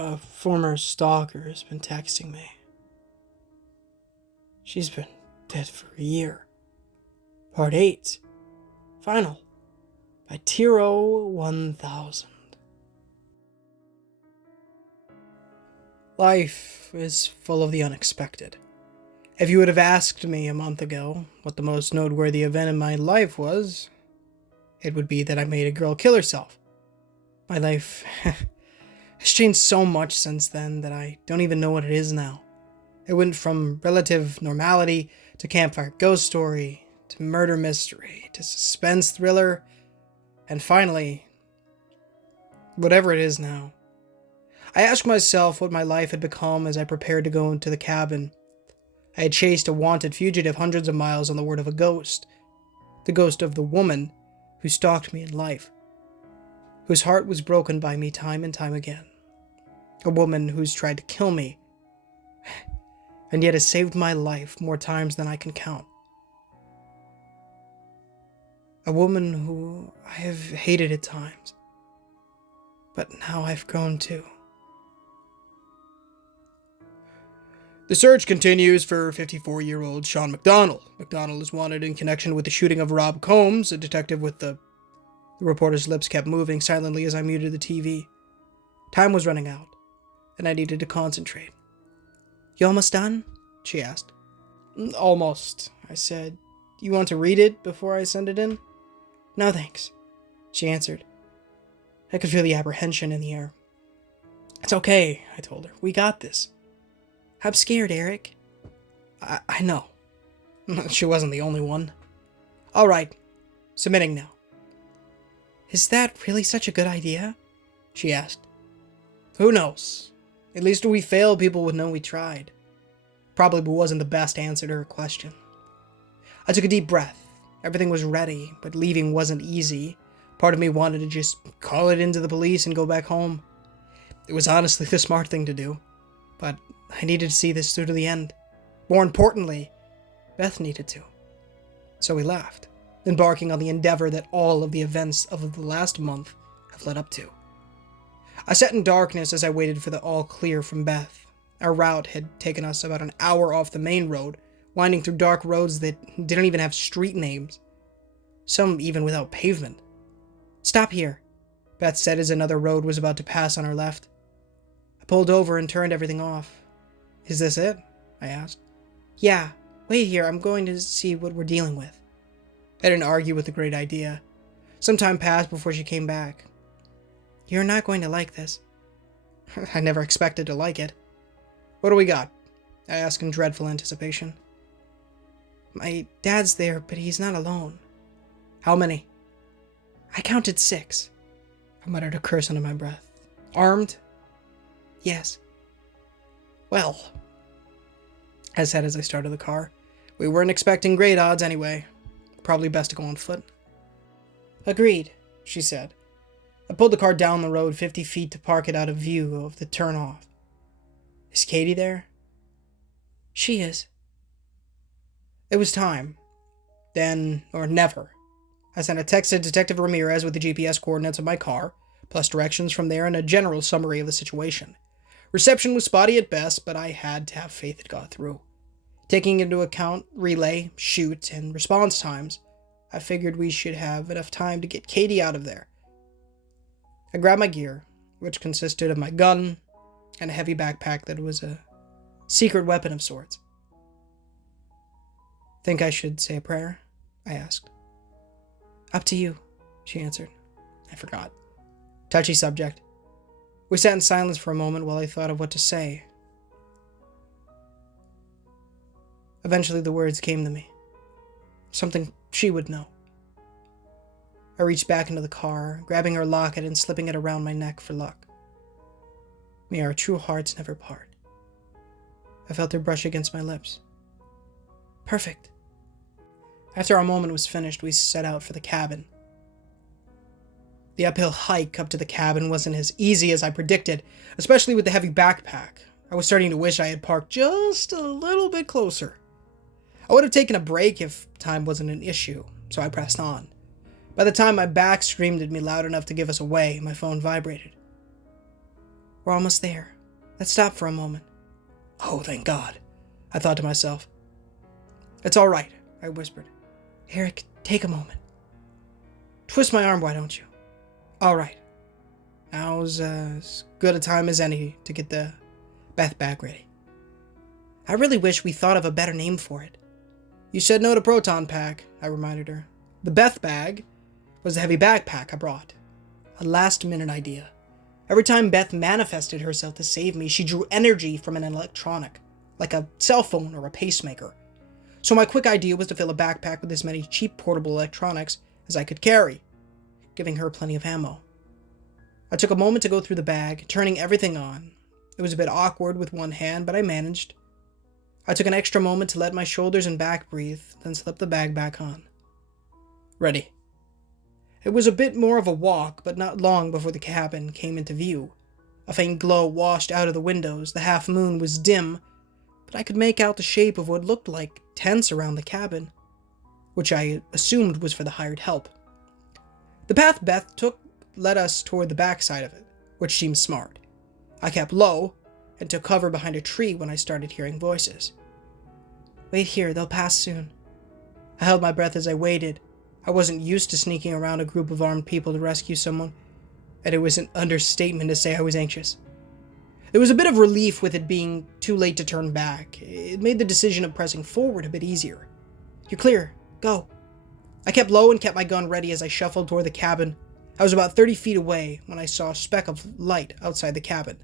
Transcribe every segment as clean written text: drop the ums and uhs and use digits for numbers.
A former stalker has been texting me. She's been dead for a year. Part 8. Final. By Tiro 1000. Life is full of the unexpected. If you would have asked me a month ago what the most noteworthy event in my life was, it would be that I made a girl kill herself. My life has changed so much since then that I don't even know what it is now. It went from relative normality to campfire ghost story, to murder mystery, to suspense thriller, and finally, whatever it is now. I asked myself what my life had become as I prepared to go into the cabin. I had chased a wanted fugitive hundreds of miles on the word of a ghost. The ghost of the woman who stalked me in life, whose heart was broken by me time and time again. A woman who's tried to kill me, and yet has saved my life more times than I can count. A woman who I have hated at times, but now I've grown too. The search continues for 54-year-old Sean McDonald. McDonald is wanted in connection with the shooting of Rob Combs, a detective with the reporter's lips kept moving silently as I muted the TV. Time was running out, and I needed to concentrate. "You almost done?" she asked. "Almost," I said. "You want to read it before I send it in?" "No, thanks," she answered. I could feel the apprehension in the air. "It's okay," I told her. "We got this." "I'm scared, Eric." I know. She wasn't the only one. "All right, submitting now." "Is that really such a good idea?" she asked. "Who knows? At least if we fail, people would know we tried." Probably wasn't the best answer to her question. I took a deep breath. Everything was ready, but leaving wasn't easy. Part of me wanted to just call it into the police and go back home. It was honestly the smart thing to do, but I needed to see this through to the end. More importantly, Beth needed to. So we left, embarking on the endeavor that all of the events of the last month have led up to. I sat in darkness as I waited for the all clear from Beth. Our route had taken us about an hour off the main road, winding through dark roads that didn't even have street names, some even without pavement. "Stop here," Beth said as another road was about to pass on our left. I pulled over and turned everything off. "Is this it?" I asked. "Yeah, wait here, I'm going to see what we're dealing with." I didn't argue with the great idea. Some time passed before she came back. "You're not going to like this." I never expected to like it. "What do we got?" I asked in dreadful anticipation. "My dad's there, but he's not alone." "How many?" "I counted 6. I muttered a curse under my breath. "Armed?" "Yes." "Well," I said as I started the car, "we weren't expecting great odds anyway. Probably best to go on foot." "Agreed," she said. I pulled the car down the road 50 feet to park it out of view of the turnoff. "Is Katie there?" "She is." It was time. Then or never. I sent a text to Detective Ramirez with the GPS coordinates of my car, plus directions from there and a general summary of the situation. Reception was spotty at best, but I had to have faith it got through. Taking into account relay, shoot, and response times, I figured we should have enough time to get Katie out of there. I grabbed my gear, which consisted of my gun and a heavy backpack that was a secret weapon of sorts. "Think I should say a prayer?" I asked. "Up to you," she answered. I forgot. Touchy subject. We sat in silence for a moment while I thought of what to say. Eventually the words came to me. Something she would know. I reached back into the car, grabbing her locket and slipping it around my neck for luck. "May our true hearts never part." I felt her brush against my lips. "Perfect." After our moment was finished, we set out for the cabin. The uphill hike up to the cabin wasn't as easy as I predicted, especially with the heavy backpack. I was starting to wish I had parked just a little bit closer. I would have taken a break if time wasn't an issue, so I pressed on. By the time my back screamed at me loud enough to give us away, my phone vibrated. We're almost there. Let's stop for a moment. Oh, thank God, I thought to myself. It's all right, I whispered. Eric, take a moment. Twist my arm, why don't you? All right. Now's as good a time as any to get the Beth bag ready. I really wish we thought of a better name for it. You said no to proton pack, I reminded her. The Beth bag was the heavy backpack I brought. A last-minute idea. Every time Beth manifested herself to save me, she drew energy from an electronic, like a cell phone or a pacemaker. So my quick idea was to fill a backpack with as many cheap portable electronics as I could carry, giving her plenty of ammo. I took a moment to go through the bag, turning everything on. It was a bit awkward with one hand, but I managed. I took an extra moment to let my shoulders and back breathe, then slipped the bag back on. Ready. It was a bit more of a walk, but not long before the cabin came into view. A faint glow washed out of the windows, the half moon was dim, but I could make out the shape of what looked like tents around the cabin, which I assumed was for the hired help. The path Beth took led us toward the backside of it, which seemed smart. I kept low and took cover behind a tree when I started hearing voices. Wait here, they'll pass soon. I held my breath as I waited. I wasn't used to sneaking around a group of armed people to rescue someone, and it was an understatement to say I was anxious. There was a bit of relief with it being too late to turn back. It made the decision of pressing forward a bit easier. You're clear. Go. I kept low and kept my gun ready as I shuffled toward the cabin. I was about 30 feet away when I saw a speck of light outside the cabin.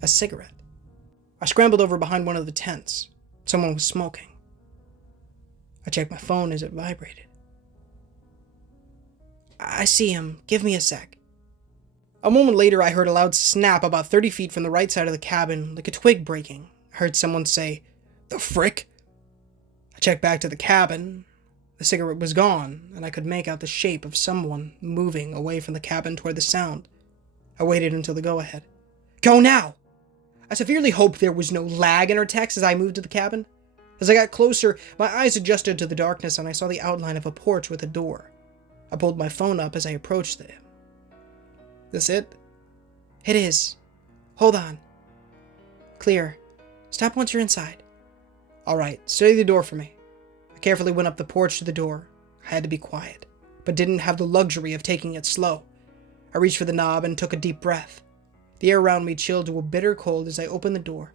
A cigarette. I scrambled over behind one of the tents. Someone was smoking. I checked my phone as it vibrated. I see him. Give me a sec. A moment later, I heard a loud snap about 30 feet from the right side of the cabin, like a twig breaking. I heard someone say, "The frick?" I checked back to the cabin. The cigarette was gone, and I could make out the shape of someone moving away from the cabin toward the sound. I waited until the go-ahead. Go now! I severely hoped there was no lag in her text as I moved to the cabin. As I got closer, my eyes adjusted to the darkness, and I saw the outline of a porch with a door. I pulled my phone up as I approached it. This it? It is. Hold on. Clear. Stop once you're inside. All right, steady the door for me. I carefully went up the porch to the door. I had to be quiet, but didn't have the luxury of taking it slow. I reached for the knob and took a deep breath. The air around me chilled to a bitter cold as I opened the door.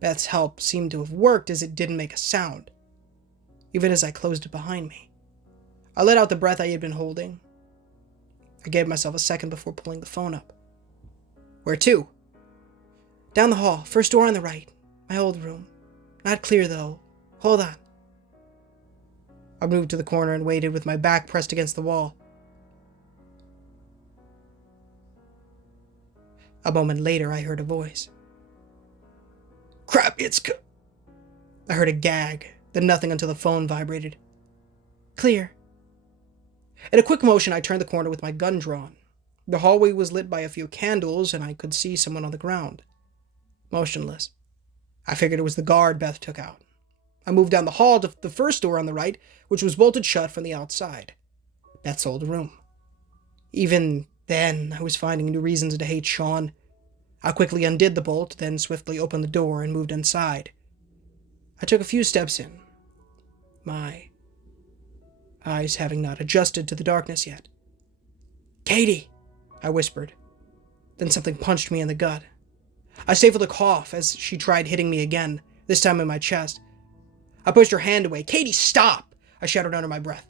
Beth's help seemed to have worked as it didn't make a sound, even as I closed it behind me. I let out the breath I had been holding. I gave myself a second before pulling the phone up. Where to? Down the hall, first door on the right. My old room. Not clear, though. Hold on. I moved to the corner and waited with my back pressed against the wall. A moment later, I heard a voice. Crap, I heard a gag, then nothing until the phone vibrated. Clear. In a quick motion, I turned the corner with my gun drawn. The hallway was lit by a few candles, and I could see someone on the ground. Motionless. I figured it was the guard Beth took out. I moved down the hall to the first door on the right, which was bolted shut from the outside. Beth's old room. Even then, I was finding new reasons to hate Sean. I quickly undid the bolt, then swiftly opened the door and moved inside. I took a few steps in, my eyes having not adjusted to the darkness yet. Katie, I whispered. Then something punched me in the gut. I stifled a cough as she tried hitting me again, this time in my chest. I pushed her hand away. Katie, stop! I shouted under my breath.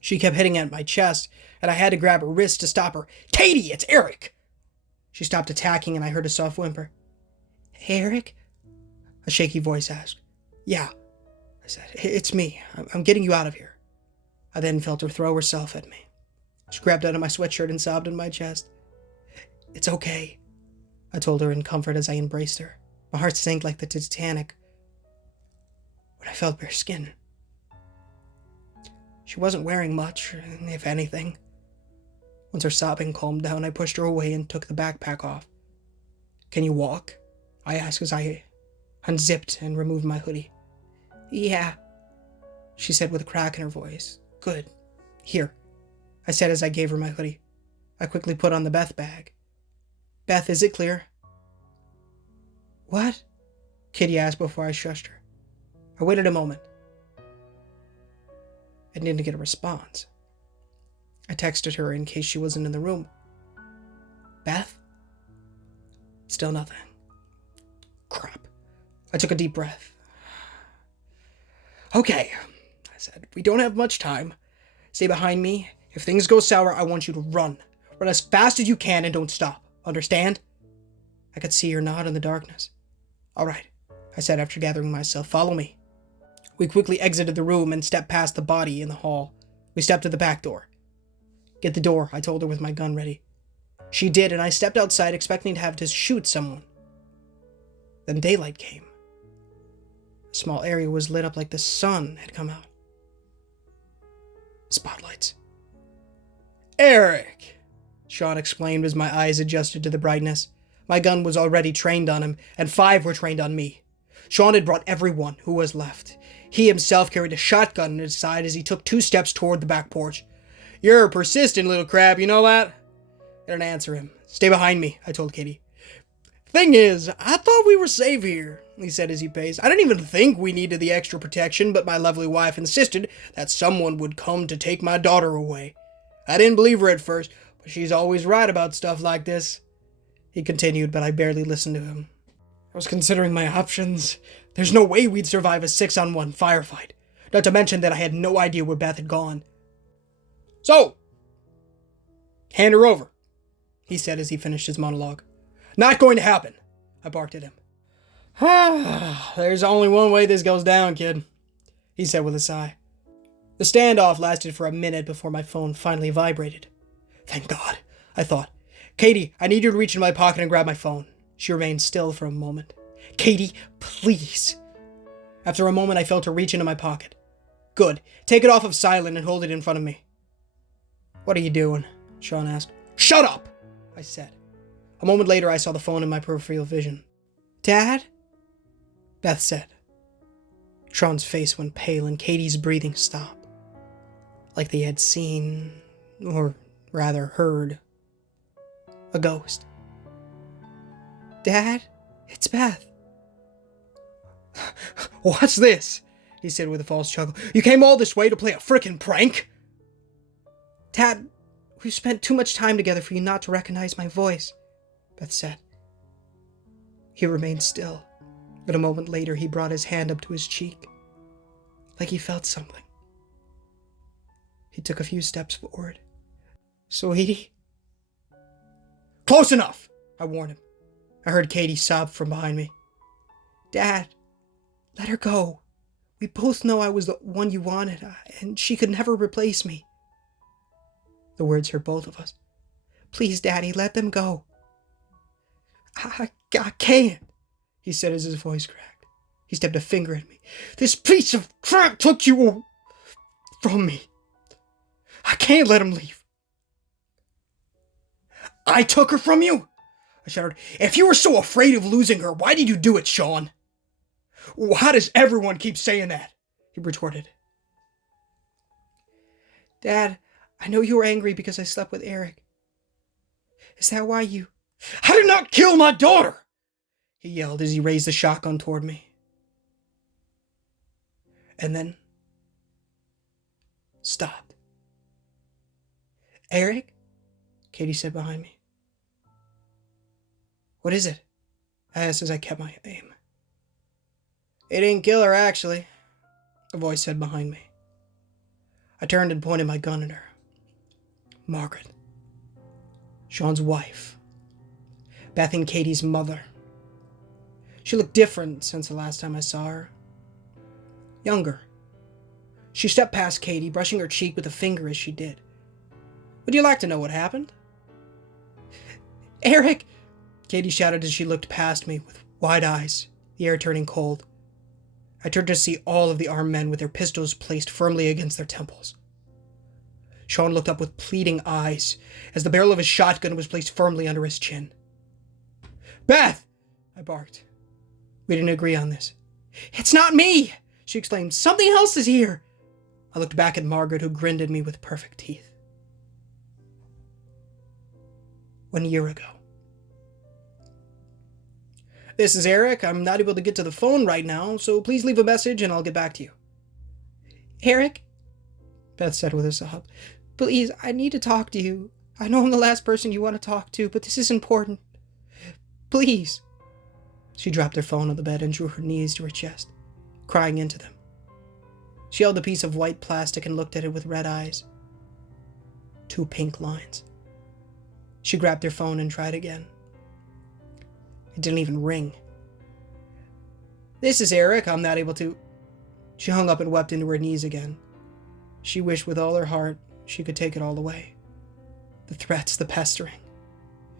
She kept hitting at my chest, and I had to grab her wrist to stop her. Katie, it's Eric! She stopped attacking, and I heard a soft whimper. Eric? A shaky voice asked. Yeah, I said. It's me. I'm getting you out of here. I then felt her throw herself at me. She grabbed out of my sweatshirt and sobbed in my chest. It's okay, I told her in comfort as I embraced her. My heart sank like the Titanic when I felt bare skin. She wasn't wearing much, if anything. Once her sobbing calmed down, I pushed her away and took the backpack off. Can you walk? I asked as I unzipped and removed my hoodie. Yeah, she said with a crack in her voice. Good. Here, I said as I gave her my hoodie. I quickly put on the Beth bag. Beth, is it clear? What? Kitty asked before I shushed her. I waited a moment. I didn't get a response. I texted her in case she wasn't in the room. Beth? Still nothing. Crap. I took a deep breath. Okay, I said. We don't have much time. Stay behind me. If things go sour, I want you to run. Run as fast as you can and don't stop. Understand? I could see her nod in the darkness. All right, I said after gathering myself. Follow me. We quickly exited the room and stepped past the body in the hall. We stepped to the back door. Get the door, I told her with my gun ready. She did, and I stepped outside expecting to have to shoot someone. Then daylight came. A small area was lit up like the sun had come out. Spotlights. Eric, Sean exclaimed as my eyes adjusted to the brightness. My gun was already trained on him, and 5 were trained on me. Sean had brought everyone who was left. He himself carried a shotgun at his side as he took 2 steps toward the back porch. You're a persistent little crap, you know that? I didn't answer him. Stay behind me, I told Katie. Thing is, I thought we were safe here, he said as he paced. I didn't even think we needed the extra protection, but my lovely wife insisted that someone would come to take my daughter away. I didn't believe her at first, but she's always right about stuff like this. He continued, but I barely listened to him. I was considering my options. There's no way we'd survive a 6-on-1 firefight. Not to mention that I had no idea where Beth had gone. So, hand her over, he said as he finished his monologue. Not going to happen, I barked at him. There's only one way this goes down, kid, he said with a sigh. The standoff lasted for a minute before my phone finally vibrated. Thank God, I thought. Katie, I need you to reach in my pocket and grab my phone. She remained still for a moment. Katie, please. After a moment, I felt her reach into my pocket. Good. Take it off of silent and hold it in front of me. What are you doing? Sean asked. Shut up, I said. A moment later, I saw the phone in my peripheral vision. Dad? Beth said. Sean's face went pale and Katie's breathing stopped. Like they had seen, or rather heard, a ghost. Dad, it's Beth. What's this? He said with a false chuckle. You came all this way to play a frickin' prank? Dad, we've spent too much time together for you not to recognize my voice, Beth said. He remained still, but a moment later he brought his hand up to his cheek, like he felt something. He took a few steps forward. Sweetie? Close enough, I warned him. I heard Katie sob from behind me. Dad, let her go. We both know I was the one you wanted, and she could never replace me. The words hurt both of us. Please, Daddy, let them go. I can't, he said as his voice cracked. He stepped a finger at me. This piece of crap took you from me. I can't let him leave. I took her from you? I shouted. If you were so afraid of losing her, why did you do it, Sean? Why does everyone keep saying that? He retorted. Dad, I know you were angry because I slept with Eric. Is that why you... I did not kill my daughter! He yelled as he raised the shotgun toward me. And then... stopped. Eric? Katie said behind me. What is it? I asked as I kept my aim. It didn't kill her, actually, a voice said behind me. I turned and pointed my gun at her. Margaret. Sean's wife. Beth and Katie's mother. She looked different since the last time I saw her. Younger. She stepped past Katie, brushing her cheek with a finger as she did. Would you like to know what happened? Eric! Katie shouted as she looked past me with wide eyes, the air turning cold. I turned to see all of the armed men with their pistols placed firmly against their temples. Sean looked up with pleading eyes as the barrel of his shotgun was placed firmly under his chin. Beth! I barked. We didn't agree on this. It's not me! She exclaimed. Something else is here! I looked back at Margaret, who grinned at me with perfect teeth. 1 year ago. This is Eric. I'm not able to get to the phone right now, so please leave a message and I'll get back to you. Eric, Beth said with a sob. please, I need to talk to you. I know I'm the last person you want to talk to, but this is important. Please. She dropped her phone on the bed and drew her knees to her chest, crying into them. She held a piece of white plastic and looked at it with red eyes. 2 pink lines. She grabbed her phone and tried again. It didn't even ring. This is Eric. I'm not able to... She hung up and wept into her knees again. She wished with all her heart she could take it all away. The threats, the pestering.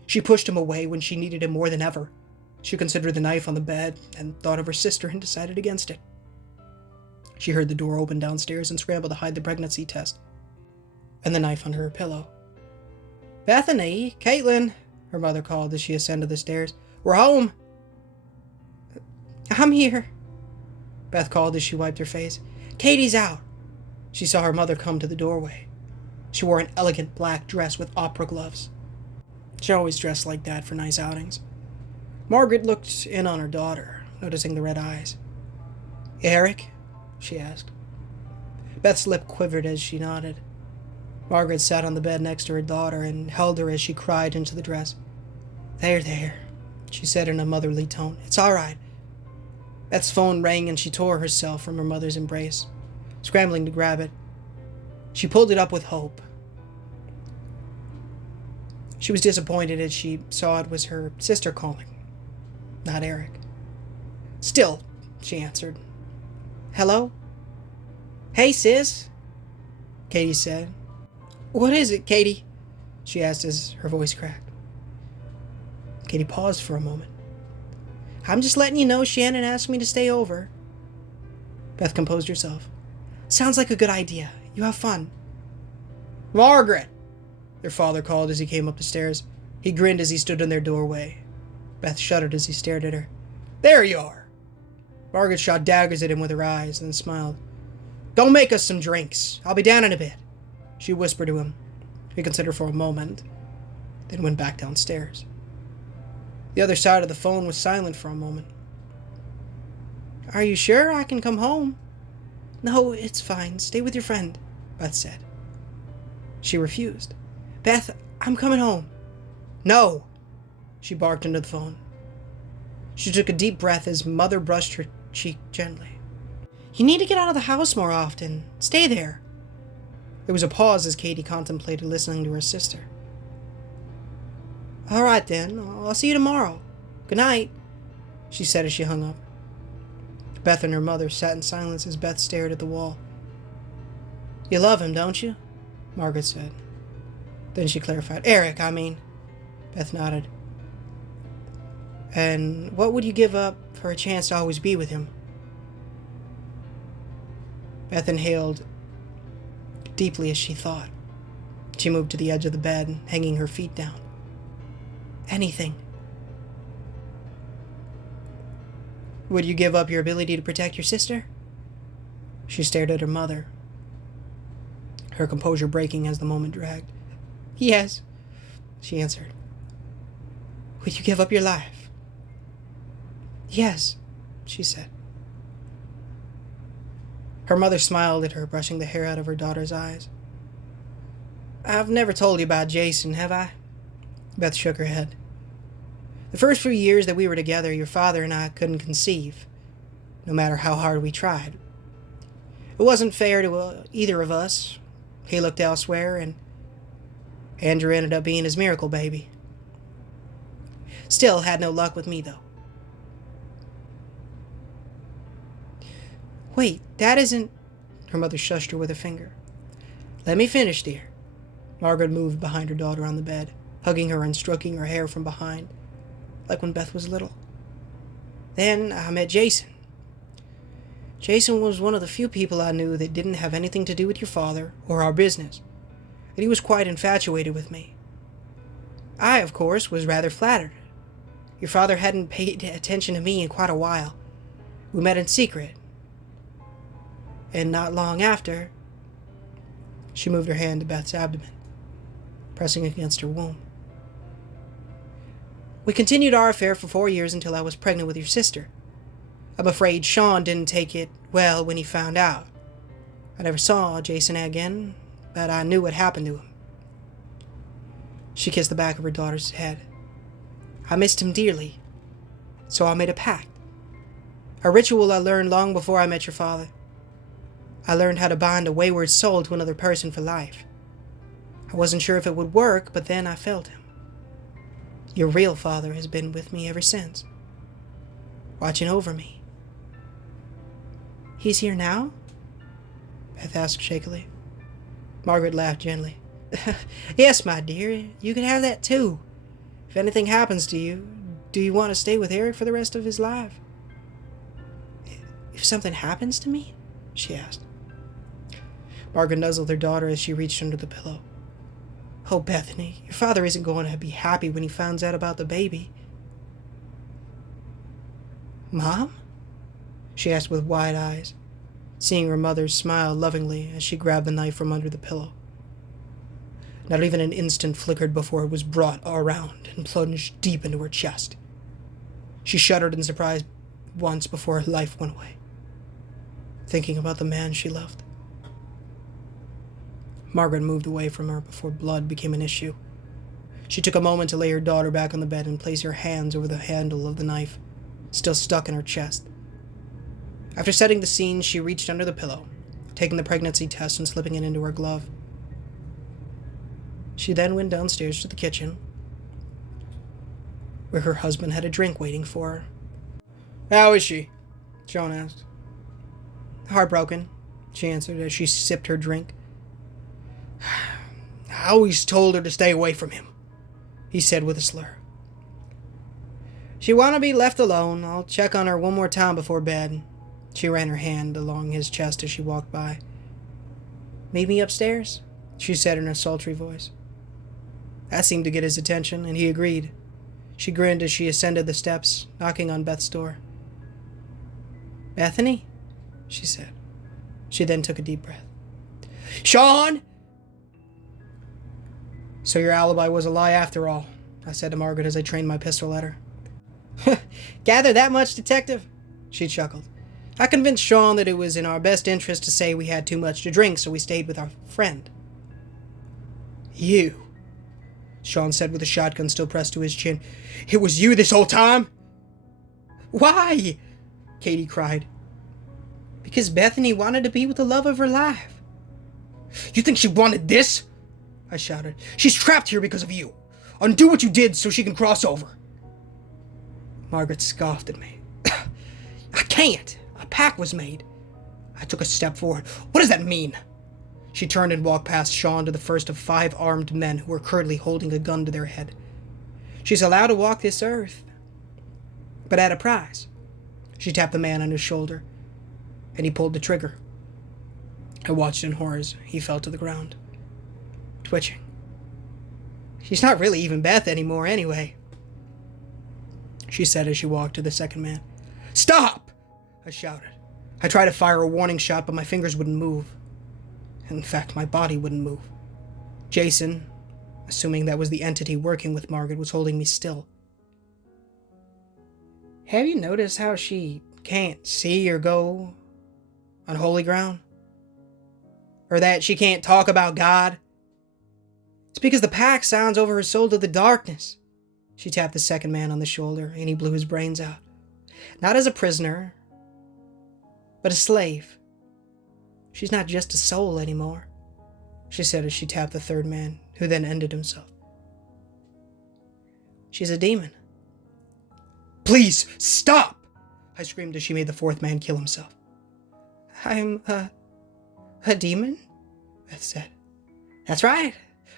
She pushed him away when she needed him more than ever. She considered the knife on the bed and thought of her sister and decided against it. She heard the door open downstairs and scrambled to hide the pregnancy test and the knife under her pillow. Bethany, Caitlin, her mother called as she ascended the stairs. We're home. I'm here, Beth called as she wiped her face. Katie's out. She saw her mother come to the doorway. She wore an elegant black dress with opera gloves. She always dressed like that for nice outings. Margaret looked in on her daughter, noticing the red eyes. Eric? She asked. Beth's lip quivered as she nodded. Margaret sat on the bed next to her daughter and held her as she cried into the dress. There, she said in a motherly tone. It's all right. Beth's phone rang and she tore herself from her mother's embrace, scrambling to grab it. She pulled it up with hope. She was disappointed as she saw it was her sister calling, not Eric. Still, she answered. Hello? Hey, sis, Katie said. What is it, Katie? She asked as her voice cracked. Katie paused for a moment. I'm just letting you know Shannon asked me to stay over. Beth composed herself. Sounds like a good idea. You have fun. Margaret! Their father called as he came up the stairs. He grinned as he stood in their doorway. Beth shuddered as he stared at her. There you are! Margaret shot daggers at him with her eyes, then smiled. Go make us some drinks. I'll be down in a bit, she whispered to him. He considered for a moment, then went back downstairs. The other side of the phone was silent for a moment. Are you sure I can come home? No, it's fine. Stay with your friend, Beth said. She refused. Beth, I'm coming home. No, she barked into the phone. She took a deep breath as Mother brushed her cheek gently. You need to get out of the house more often. Stay there. There was a pause as Katie contemplated listening to her sister. All right, then. I'll see you tomorrow. Good night, she said as she hung up. Beth and her mother sat in silence as Beth stared at the wall. You love him, don't you? Margaret said. Then she clarified. Eric, I mean. Beth nodded. And what would you give up for a chance to always be with him? Beth inhaled deeply as she thought. She moved to the edge of the bed, hanging her feet down. Anything. Would you give up your ability to protect your sister? She stared at her mother, her composure breaking as the moment dragged. Yes, she answered. Would you give up your life? Yes, she said. Her mother smiled at her, brushing the hair out of her daughter's eyes. I've never told you about Jason, have I? Beth shook her head. The first few years that we were together, your father and I couldn't conceive, no matter how hard we tried. It wasn't fair to either of us. He looked elsewhere, and Andrew ended up being his miracle baby. Still had no luck with me, though. Wait, that isn't... Her mother shushed her with a finger. Let me finish, dear. Margaret moved behind her daughter on the bed, hugging her and stroking her hair from behind, like when Beth was little. Then I met Jason. Jason was one of the few people I knew that didn't have anything to do with your father or our business, and he was quite infatuated with me. I, of course, was rather flattered. Your father hadn't paid attention to me in quite a while. We met in secret. And not long after, she moved her hand to Beth's abdomen, pressing against her womb. We continued our affair for 4 years until I was pregnant with your sister. I'm afraid Sean didn't take it well when he found out. I never saw Jason again, but I knew what happened to him. She kissed the back of her daughter's head. I missed him dearly, so I made a pact. A ritual I learned long before I met your father. I learned how to bind a wayward soul to another person for life. I wasn't sure if it would work, but then I felt him. Your real father has been with me ever since, watching over me. He's here now? Beth asked shakily. Margaret laughed gently. Yes, my dear, you can have that too. If anything happens to you, do you want to stay with Eric for the rest of his life? If something happens to me? She asked. Margaret nuzzled her daughter as she reached under the pillow. Oh, Bethany, your father isn't going to be happy when he finds out about the baby. Mom? She asked with wide eyes, seeing her mother smile lovingly as she grabbed the knife from under the pillow. Not even an instant flickered before it was brought around and plunged deep into her chest. She shuddered in surprise once before her life went away, thinking about the man she loved. Margaret moved away from her before blood became an issue. She took a moment to lay her daughter back on the bed and place her hands over the handle of the knife, still stuck in her chest. After setting the scene, she reached under the pillow, taking the pregnancy test and slipping it into her glove. She then went downstairs to the kitchen, where her husband had a drink waiting for her. How is she? Sean asked. Heartbroken, she answered as she sipped her drink. I always told her to stay away from him, he said with a slur. She want to be left alone. I'll check on her one more time before bed. She ran her hand along his chest as she walked by. Meet me upstairs, she said in a sultry voice. That seemed to get his attention, and he agreed. She grinned as she ascended the steps, knocking on Beth's door. Bethany, she said. She then took a deep breath. Sean! So your alibi was a lie after all, I said to Margaret as I trained my pistol at her. Gather that much, detective? She chuckled. I convinced Sean that it was in our best interest to say we had too much to drink, so we stayed with our friend. You, Sean said with a shotgun still pressed to his chin. It was you this whole time? Why? Katie cried. Because Bethany wanted to be with the love of her life. You think she wanted this? I shouted. She's trapped here because of you. Undo what you did so she can cross over. Margaret scoffed at me. I can't. A pact was made. I took a step forward. What does that mean? She turned and walked past Sean to the first of 5 armed men who were currently holding a gun to their head. She's allowed to walk this earth, but at a price. She tapped the man on his shoulder, and he pulled the trigger. I watched in horror as he fell to the ground, twitching. She's not really even Beth anymore anyway, she said as she walked to the second man. Stop! I shouted. I tried to fire a warning shot, but my fingers wouldn't move. In fact, my body wouldn't move. Jason, assuming that was the entity working with Margaret, was holding me still. Have you noticed how she can't see or go on holy ground? Or that she can't talk about God? It's because the pact sounds over her soul to the darkness. She tapped the second man on the shoulder, and he blew his brains out. Not as a prisoner, but a slave. She's not just a soul anymore, she said as she tapped the third man, who then ended himself. She's a demon. Please, stop! I screamed as she made the fourth man kill himself. I'm a demon? Beth said. That's right.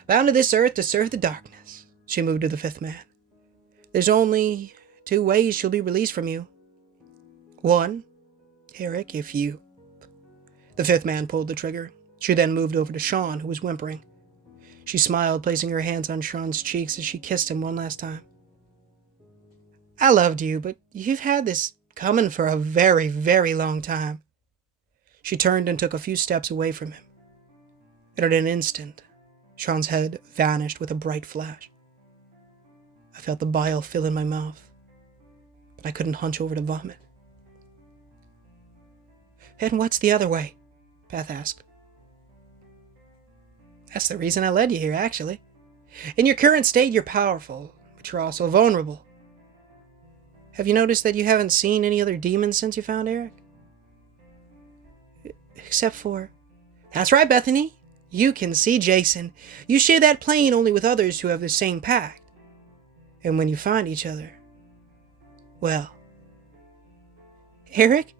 Bound to this earth to serve the darkness. She moved to the fifth man. There's only 2 ways she'll be released from you. 1, Eric, if you... The fifth man pulled the trigger. She then moved over to Sean, who was whimpering. She smiled, placing her hands on Sean's cheeks as she kissed him one last time. I loved you, but you've had this coming for a very, very long time. She turned and took a few steps away from him. And in an instant, Sean's head vanished with a bright flash. I felt the bile fill in my mouth, but I couldn't hunch over to vomit. "And what's the other way?" Beth asked. "That's the reason I led you here, actually. In your current state, you're powerful, but you're also vulnerable. Have you noticed that you haven't seen any other demons since you found Eric?" "Except for..." "That's right, Bethany. You can see Jason. You share that plane only with others who have the same pact. And when you find each other, well..." "Eric?"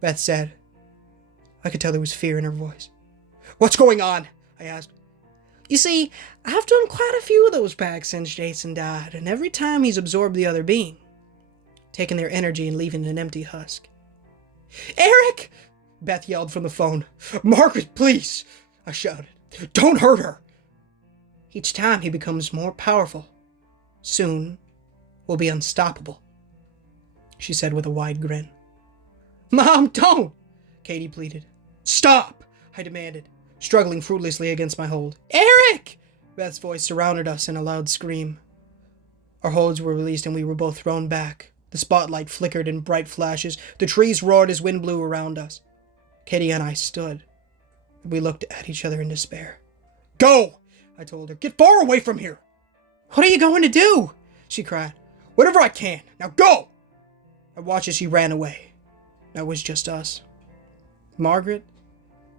Beth said. I could tell there was fear in her voice. "What's going on?" I asked. "You see, I've done quite a few of those pacts since Jason died, and every time he's absorbed the other being, taking their energy and leaving an empty husk." "Eric!" Beth yelled from the phone. "Margaret, please!" I shouted. "Don't hurt her!" "Each time he becomes more powerful. Soon, we'll be unstoppable," she said with a wide grin. "Mom, don't!" Katie pleaded. "Stop!" I demanded, struggling fruitlessly against my hold. "Eric!" Beth's voice surrounded us in a loud scream. Our holds were released and we were both thrown back. The spotlight flickered in bright flashes. The trees roared as wind blew around us. Katie and I stood. We looked at each other in despair. "Go!" I told her. "Get far away from here!" "What are you going to do?" she cried. "Whatever I can. Now go!" I watched as she ran away. That was just us. Margaret,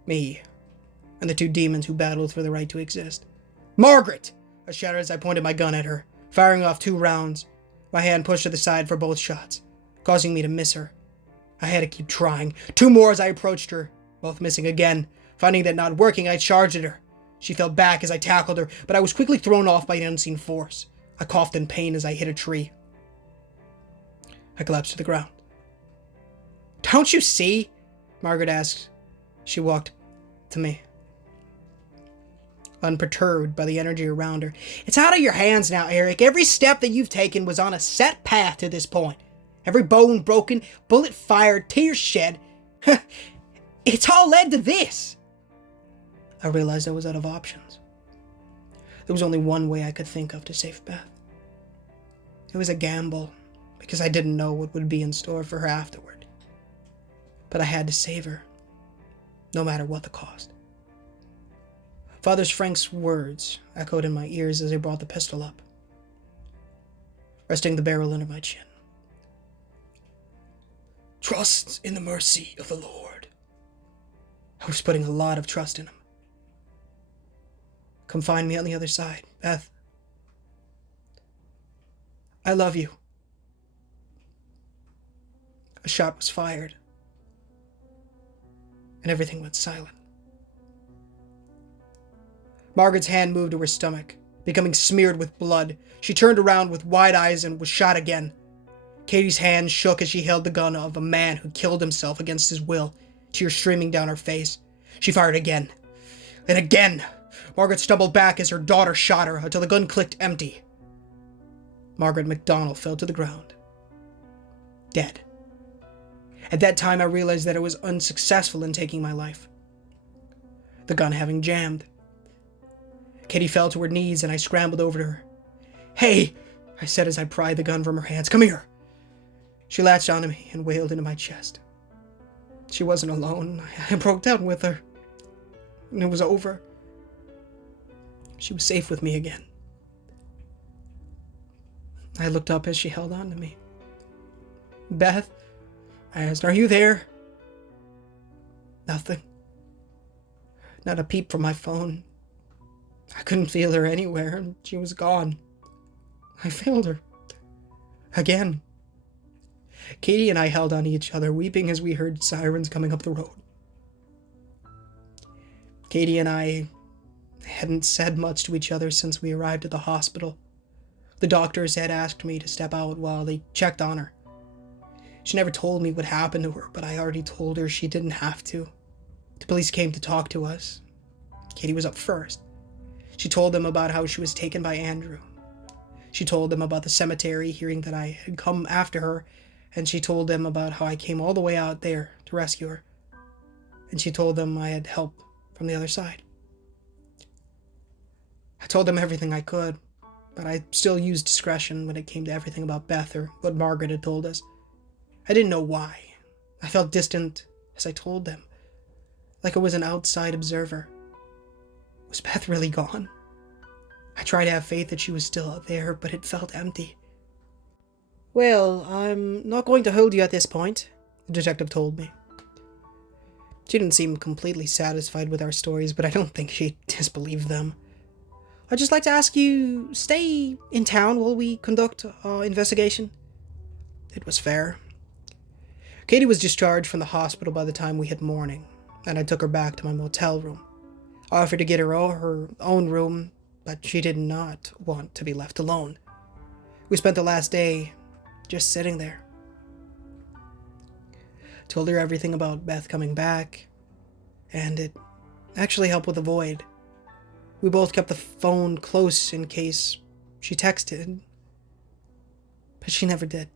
me, and the two demons who battled for the right to exist. "Margaret!" I shouted as I pointed my gun at her, firing off 2 rounds. My hand pushed to the side for both shots, causing me to miss her. I had to keep trying. 2 more as I approached her, both missing again. Finding that not working, I charged at her. She fell back as I tackled her, but I was quickly thrown off by an unseen force. I coughed in pain as I hit a tree. I collapsed to the ground. "Don't you see?" Margaret asked. She walked to me, unperturbed by the energy around her. "It's out of your hands now, Eric. Every step that you've taken was on a set path to this point. Every bone broken, bullet fired, tears shed. It's all led to this." I realized I was out of options. There was only one way I could think of to save Beth. It was a gamble, because I didn't know what would be in store for her afterward. But I had to save her, no matter what the cost. Father Frank's words echoed in my ears as I brought the pistol up, resting the barrel under my chin. "Trust in the mercy of the Lord." I was putting a lot of trust in him. "Come find me on the other side, Beth. I love you." A shot was fired, and everything went silent. Margaret's hand moved to her stomach, becoming smeared with blood. She turned around with wide eyes and was shot again. Katie's hand shook as she held the gun of a man who killed himself against his will, tears streaming down her face. She fired again, and again. Margaret stumbled back as her daughter shot her until the gun clicked empty. Margaret McDonald fell to the ground, dead. At that time, I realized that I was unsuccessful in taking my life, the gun having jammed. Katie fell to her knees and I scrambled over to her. "Hey," I said as I pried the gun from her hands. "Come here." She latched onto me and wailed into my chest. She wasn't alone. I broke down with her, and it was over. She was safe with me again. I looked up as she held on to me. "Beth," I asked, "are you there?" Nothing. Not a peep from my phone. I couldn't feel her anywhere, and she was gone. I failed her. Again. Katie and I held on to each other, weeping as we heard sirens coming up the road. Katie and I hadn't said much to each other since we arrived at the hospital. The doctors had asked me to step out while they checked on her. She never told me what happened to her, but I already told her she didn't have to. The police came to talk to us. Katie was up first. She told them about how she was taken by Andrew. She told them about the cemetery, hearing that I had come after her, and she told them about how I came all the way out there to rescue her. And she told them I had help from the other side. I told them everything I could. but I still used discretion when it came to everything about Beth or what Margaret had told us. I didn't know why. I felt distant as I told them, like I was an outside observer. Was Beth really gone? I tried to have faith that she was still there, but it felt empty. "Well, I'm not going to hold you at this point," the detective told me. She didn't seem completely satisfied with our stories, but I don't think she disbelieved them. "I'd just like to ask you, stay in town while we conduct our investigation." It was fair. Katie was discharged from the hospital by the time we hit morning, and I took her back to my motel room. I offered to get her own room, but she did not want to be left alone. We spent the last day just sitting there. Told her everything about Beth coming back, and it actually helped with the void. We both kept the phone close in case she texted, but she never did.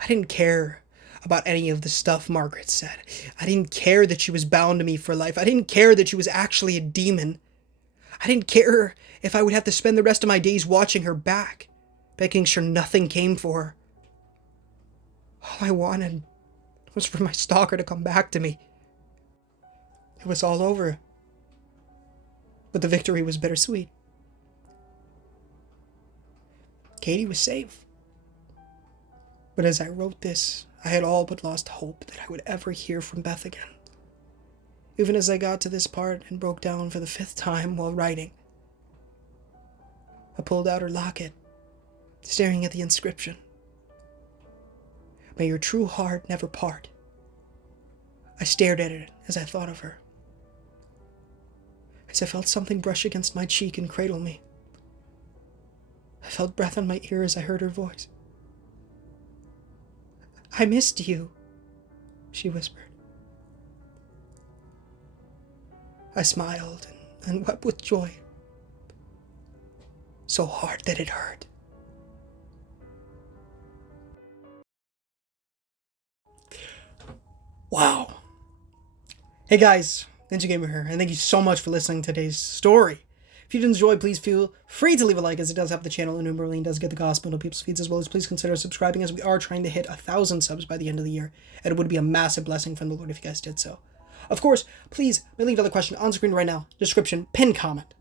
I didn't care about any of the stuff Margaret said. I didn't care that she was bound to me for life. I didn't care that she was actually a demon. I didn't care if I would have to spend the rest of my days watching her back, making sure nothing came for her. All I wanted was for my stalker to come back to me. It was all over, but the victory was bittersweet. Katie was safe. But as I wrote this, I had all but lost hope that I would ever hear from Beth again. Even as I got to this part and broke down for the 5th time while writing, I pulled out her locket, staring at the inscription. "May your true heart never part." I stared at it as I thought of her, as I felt something brush against my cheek and cradle me. I felt breath on my ear as I heard her voice. "I missed you," she whispered. I smiled and wept with joy, so hard that it hurt. Wow. Hey guys, Ninja Gamer here, and thank you so much for listening to today's story. If you did enjoy, please feel free to leave a like, as it does help the channel innumerably and does get the gospel into people's feeds, as well as please consider subscribing, as we are trying to hit 1,000 subs by the end of the year, and it would be a massive blessing from the Lord if you guys did so. Of course, please leave another question on screen right now, description, pinned comment.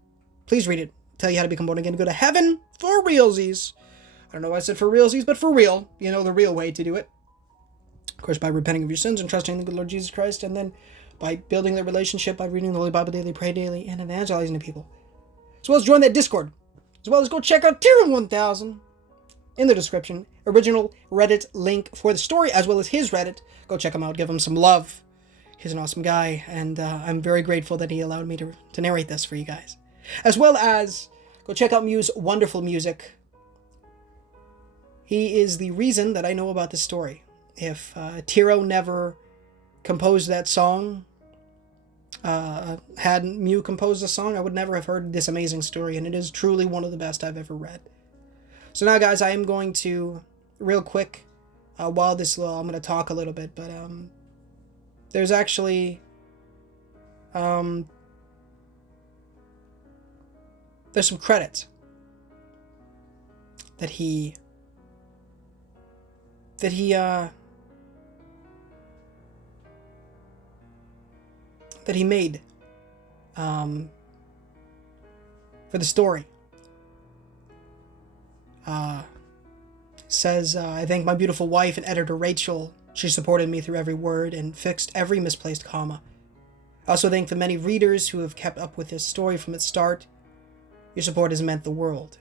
Please read it, tell you how to become born again, go to heaven for realsies. I don't know why I said for realsies, but for real, you know, the real way to do it. Of course, by repenting of your sins and trusting in the good Lord Jesus Christ, and then by building the relationship by reading the Holy Bible daily, pray daily, and evangelizing to people. As well as join that Discord. As well as go check out Tier 1000 in the description. Original Reddit link for the story, as well as his Reddit. Go check him out, give him some love. He's an awesome guy, and I'm very grateful that he allowed me to narrate this for you guys. As well as go check out Mew's wonderful music. He is the reason that I know about this story. If Tiro never composed that song, had Mew composed the song, I would never have heard this amazing story, and it is truly one of the best I've ever read. So now, guys, I am going to, real quick, while this, I'm going to talk a little bit, but there's actually, there's some credits that he made for the story. Says, "I thank my beautiful wife and editor Rachel. She supported me through every word and fixed every misplaced comma. I also thank the many readers who have kept up with this story from its start. Your support has meant the world.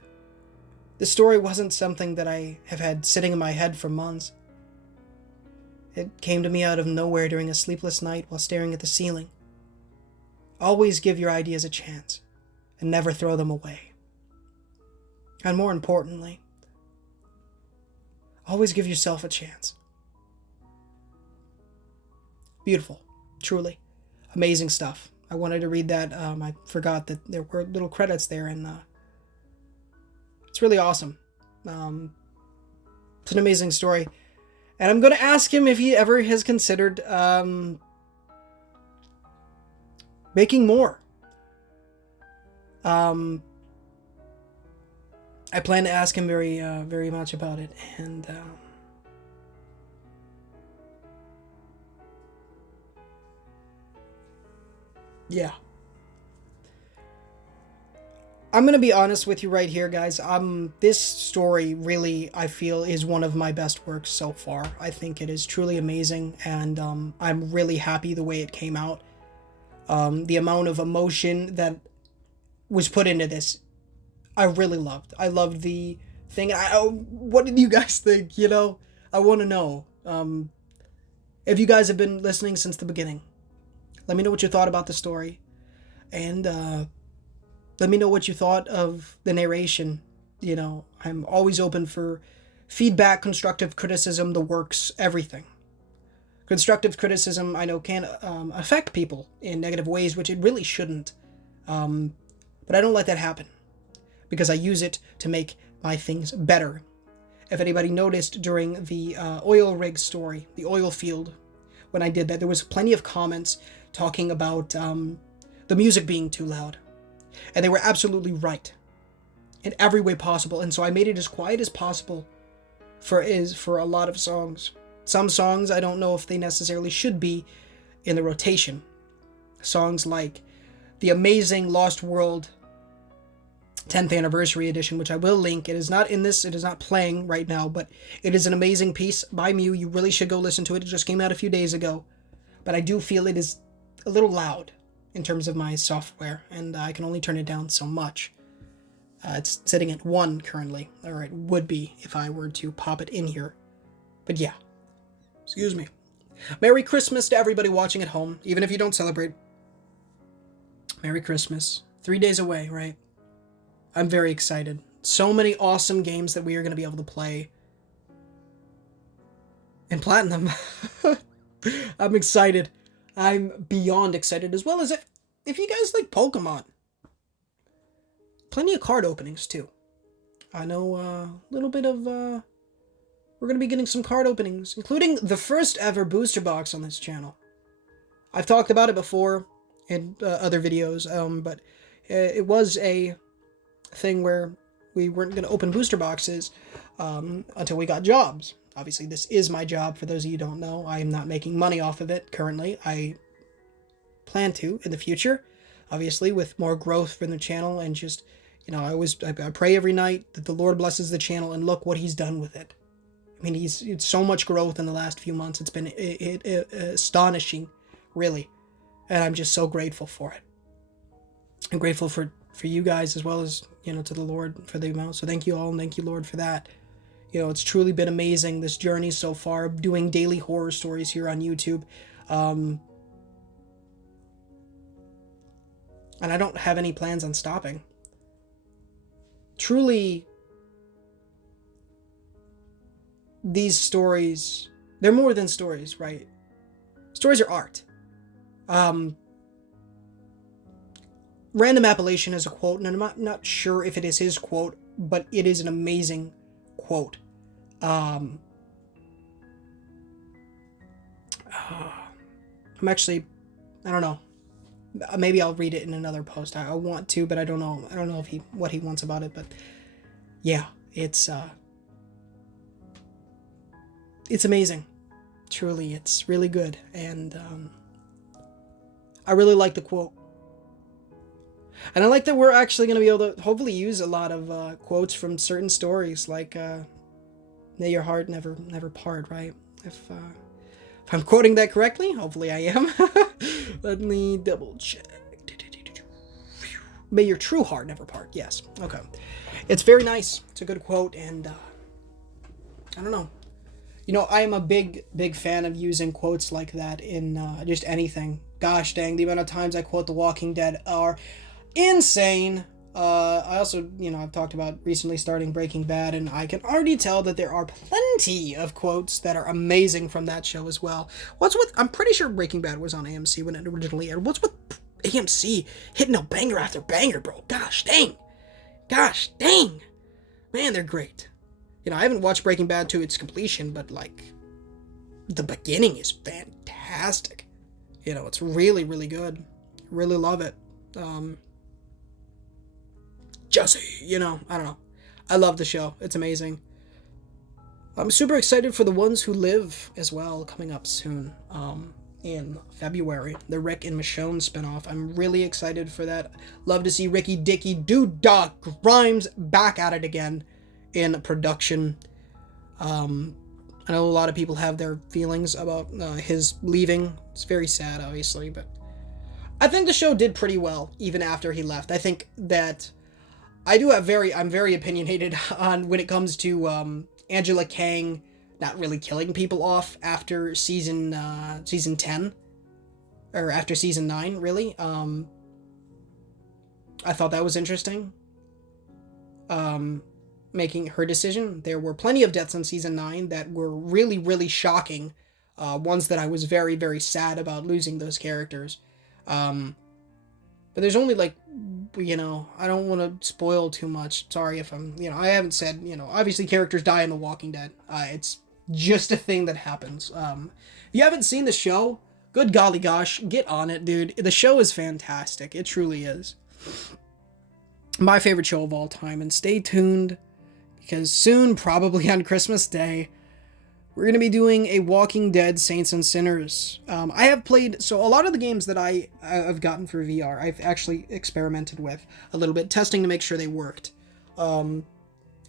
This story wasn't something that I have had sitting in my head for months. It came to me out of nowhere during a sleepless night while staring at the ceiling. Always give your ideas a chance, and never throw them away. And more importantly, always give yourself a chance." Beautiful. Truly. Amazing stuff. I wanted to read that. I forgot that there were little credits there, and it's really awesome. It's an amazing story. And I'm going to ask him if he ever has considered making more. I plan to ask him very much about it, and yeah. I'm gonna be honest with you right here, guys. This story really, I feel, is one of my best works so far. I think it is truly amazing, and I'm really happy the way it came out. The amount of emotion that was put into this, I really loved. I loved the thing. What did you guys think? You know, I want to know. If you guys have been listening since the beginning, let me know what you thought about the story, and let me know what you thought of the narration. You know, I'm always open for feedback, constructive criticism, the works, everything. Constructive criticism, I know, can affect people in negative ways, which it really shouldn't. But I don't let that happen, because I use it to make my things better. If anybody noticed during the oil rig story, the oil field, when I did that, there was plenty of comments talking about the music being too loud. And they were absolutely right in every way possible. And so I made it as quiet as possible for a lot of songs. Some songs, I don't know if they necessarily should be in the rotation. Songs like the amazing Lost World 10th Anniversary Edition, which I will link. It is not in this, it is not playing right now, but it is an amazing piece by Mew. You really should go listen to it. It just came out a few days ago. But I do feel it is a little loud in terms of my software, and I can only turn it down so much. It's sitting at 1 currently, or it would be if I were to pop it in here. But yeah, excuse me. Merry Christmas to everybody watching at home, even if you don't celebrate. Merry Christmas. 3 days away, right? I'm very excited. So many awesome games that we are going to be able to play. And Platinum. I'm excited. I'm beyond excited, as well as if you guys like Pokemon. Plenty of card openings, too. I know a little bit of... we're going to be getting some card openings, including the first ever booster box on this channel. I've talked about it before in other videos, but it was a thing where we weren't going to open booster boxes until we got jobs. Obviously, this is my job. For those of you who don't know, I am not making money off of it currently. I plan to in the future, obviously, with more growth for the channel, and just, you know, I pray every night that the Lord blesses the channel, and look what He's done with it. I mean, it's so much growth in the last few months. It's been astonishing, really, and I'm just so grateful for it. I'm grateful for you guys, as well as, you know, to the Lord for the amount. So thank you all, and thank you, Lord, for that. You know, it's truly been amazing, this journey so far, doing daily horror stories here on YouTube. And I don't have any plans on stopping. Truly, these stories, they're more than stories, right? Stories are art. Random Appalachian has a quote, and I'm not sure if it is his quote, but it is an amazing quote. I'm actually, I don't know. Maybe I'll read it in another post. I want to, but I don't know. I don't know if what he wants about it, but yeah, it's amazing. Truly, it's really good, and I really like the quote. And I like that we're actually going to be able to hopefully use a lot of quotes from certain stories, like "May your heart never part." Right? If I'm quoting that correctly, hopefully I am. Let me double check. May your true heart never part. Yes. Okay. It's very nice. It's a good quote, and I don't know. You know, I am a big fan of using quotes like that in just anything. Gosh dang, the amount of times I quote The Walking Dead are insane. I also, you know, I've talked about recently starting Breaking Bad, and I can already tell that there are plenty of quotes that are amazing from that show as well. I'm pretty sure Breaking Bad was on AMC when it originally aired. What's with AMC hitting a banger after banger, bro? Gosh dang. Man, they're great. You know, I haven't watched Breaking Bad to its completion, but, like, the beginning is fantastic. You know, it's really, really good. Really love it. Jesse, you know, I don't know. I love the show. It's amazing. I'm super excited for The Ones Who Live as well, coming up soon. In February, the Rick and Michonne spinoff. I'm really excited for that. Love to see Ricky Dicky Doodah Grimes back at it again in production. I know a lot of people have their feelings about his leaving. It's very sad, obviously, but I think the show did pretty well even after he left. I think that I'm very opinionated on when it comes to Angela Kang not really killing people off after season 10 or after season 9, really. I thought that was interesting. Making her decision. There were plenty of deaths on season 9 that were really, really shocking. Ones that I was very, very sad about losing those characters. But there's only I don't want to spoil too much. Sorry if I'm, I haven't said, obviously characters die in The Walking Dead. It's just a thing that happens. If you haven't seen the show, good golly gosh, get on it, dude. The show is fantastic. It truly is. My favorite show of all time. And stay tuned, because soon, probably on Christmas Day, we're going to be doing a Walking Dead Saints and Sinners. I have played, so a lot of the games that I've gotten for VR, I've actually experimented with a little bit, testing to make sure they worked.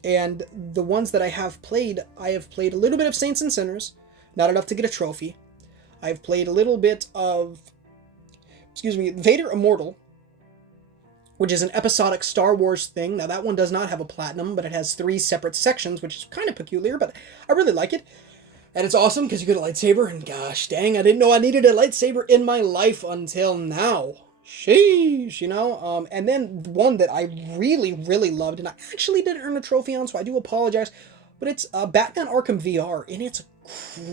And the ones that I have played a little bit of Saints and Sinners, not enough to get a trophy. I've played a little bit of, Vader Immortal, which is an episodic Star Wars thing. Now that one does not have a platinum, but it has 3 separate sections, which is kind of peculiar, but I really like it. And it's awesome because you get a lightsaber, and gosh dang, I didn't know I needed a lightsaber in my life until now. Sheesh, and then one that I really, really loved, and I actually didn't earn a trophy on, so I do apologize, but it's Batman Arkham VR, and it's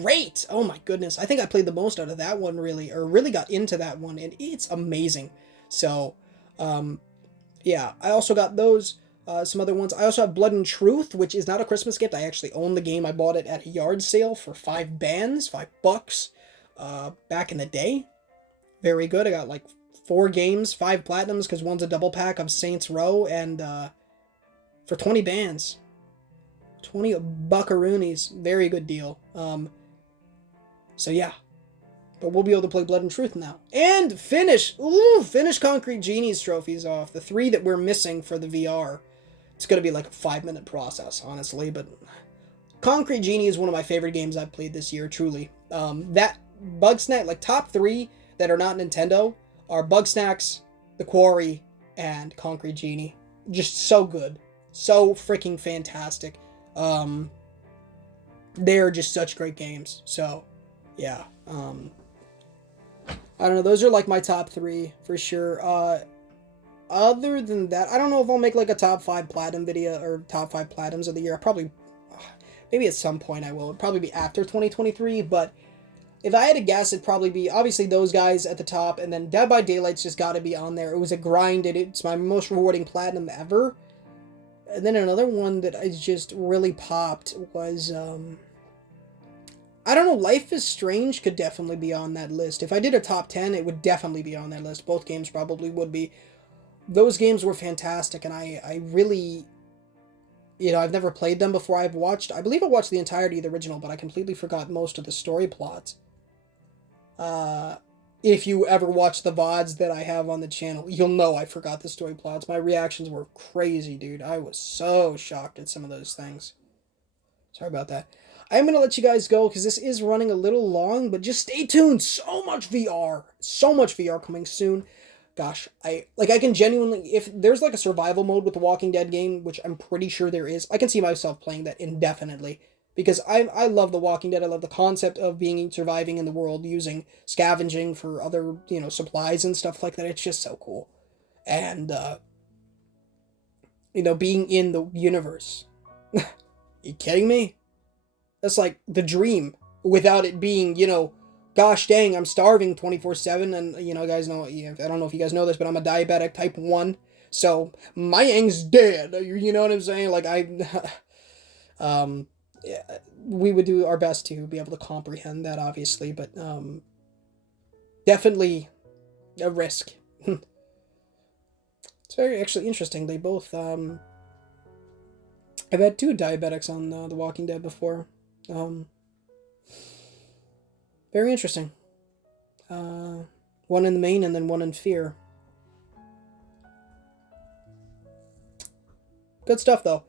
great. Oh my goodness, I think I played the most out of that one, really got into that one, and it's amazing. So, yeah, I also got those, some other ones. I also have Blood and Truth, which is not a Christmas gift. I actually own the game. I bought it at a yard sale for $5, back in the day. Very good. I got 4 games, 5 platinums, because one's a double pack of Saints Row, and for 20 bands. 20 buckaroonies. Very good deal. So yeah. But we'll be able to play Blood and Truth now. And finish Concrete Genie's trophies off. The 3 that we're missing for the VR. It's going to be a 5-minute process, honestly, but Concrete Genie is one of my favorite games I've played this year, truly. That Bugsnax, top 3 that are not Nintendo are Bugsnax, The Quarry, and Concrete Genie. Just so good. So freaking fantastic. They're just such great games. So, yeah. I don't know, those are my top 3 for sure. Other than that, I don't know if I'll make a top 5 platinum video or top 5 platinums of the year. Maybe at some point I will. It'll probably be after 2023, but if I had to guess, it'd probably be obviously those guys at the top, and then Dead by Daylight's just got to be on there. It was a grind. It's my most rewarding platinum ever. And then another one that I just really popped was, I don't know, Life is Strange could definitely be on that list. If I did a top 10, it would definitely be on that list. Both games probably would be. Those games were fantastic, and I really, I've never played them before. I believe I watched the entirety of the original, but I completely forgot most of the story plots. If you ever watch the VODs that I have on the channel, you'll know I forgot the story plots. My reactions were crazy, dude. I was so shocked at some of those things. Sorry about that. I'm going to let you guys go because this is running a little long, but just stay tuned. So much VR coming soon. Gosh, I can genuinely, if there's a survival mode with the Walking Dead game, which I'm pretty sure there is, I can see myself playing that indefinitely. Because I love The Walking Dead. I love the concept of surviving in the world using scavenging for other, supplies and stuff like that. It's just so cool. And, being in the universe. You kidding me? That's the dream without it being, gosh dang, I'm starving 24/7. And, guys know, I don't know if you guys know this, but I'm a diabetic type 1. So my ang's dead. You know what I'm saying? Yeah, we would do our best to be able to comprehend that, obviously, but definitely a risk. It's very actually interesting. They both I've had 2 diabetics on The Walking Dead before. Very interesting. One in the main and then one in fear. Good stuff, though.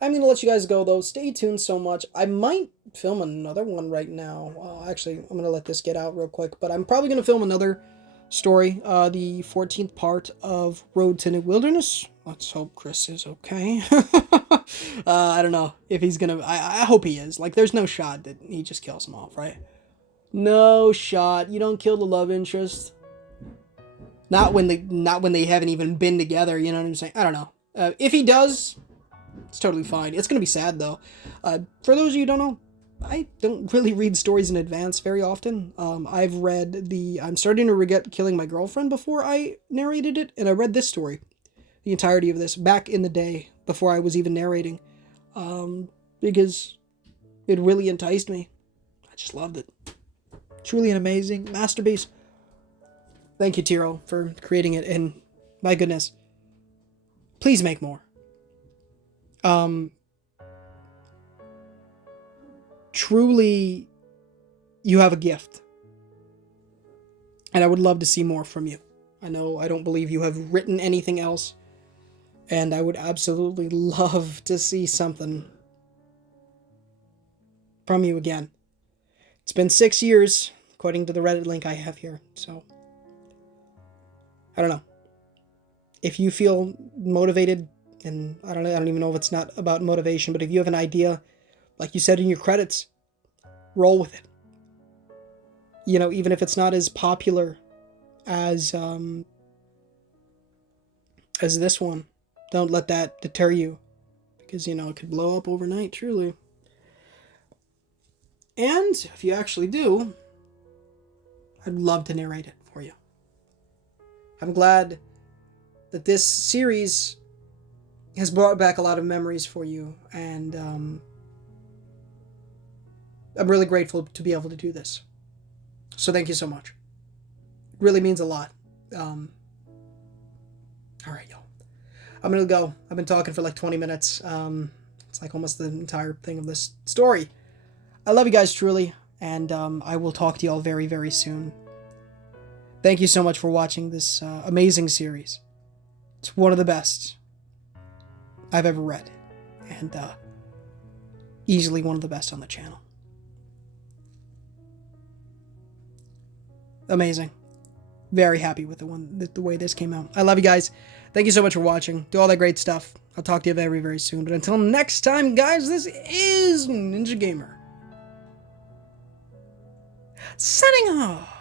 I'm going to let you guys go, though. Stay tuned so much. I might film another one right now. Actually, I'm going to let this get out real quick. But I'm probably going to film another story. The 14th part of Road to New Wilderness. Let's hope Chris is okay. I don't know if he's going to... I hope he is. Like, there's no shot that he just kills him off, right? No shot. You don't kill the love interest. Not when they haven't even been together, you know what I'm saying? I don't know. If he does, it's totally fine. It's going to be sad, though. For those of you who don't know, I don't really read stories in advance very often. I've read I'm starting to regret killing my girlfriend before I narrated it, and I read this story, the entirety of this, back in the day, before I was even narrating, because it really enticed me. I just loved it. Truly an amazing masterpiece. Thank you, Tiro, for creating it, and my goodness, please make more. Truly, you have a gift, and I would love to see more from you. I don't believe you have written anything else, and I would absolutely love to see something from you again. It's been 6 years, according to the Reddit link I have here, so I don't know. If you feel motivated, and I don't even know if it's not about motivation, but if you have an idea, like you said in your credits, roll with it. You know, even if it's not as popular as this one, don't let that deter you, because, you know, it could blow up overnight, truly. And if you actually do, I'd love to narrate it for you. I'm glad that this series has brought back a lot of memories for you, and I'm really grateful to be able to do this. So thank you so much. It really means a lot. All right, y'all. I'm gonna go. I've been talking for like 20 minutes. It's like almost the entire thing of this story. I love you guys truly, and I will talk to y'all very, very soon. Thank you so much for watching this amazing series. It's one of the best I've ever read, and easily one of the best on the channel. Amazing. Very happy with the way this came out. I love you guys. Thank you so much for watching. Do all that great stuff. I'll talk to you very, very soon. But until next time, guys, this is Ninja Gamer, signing off.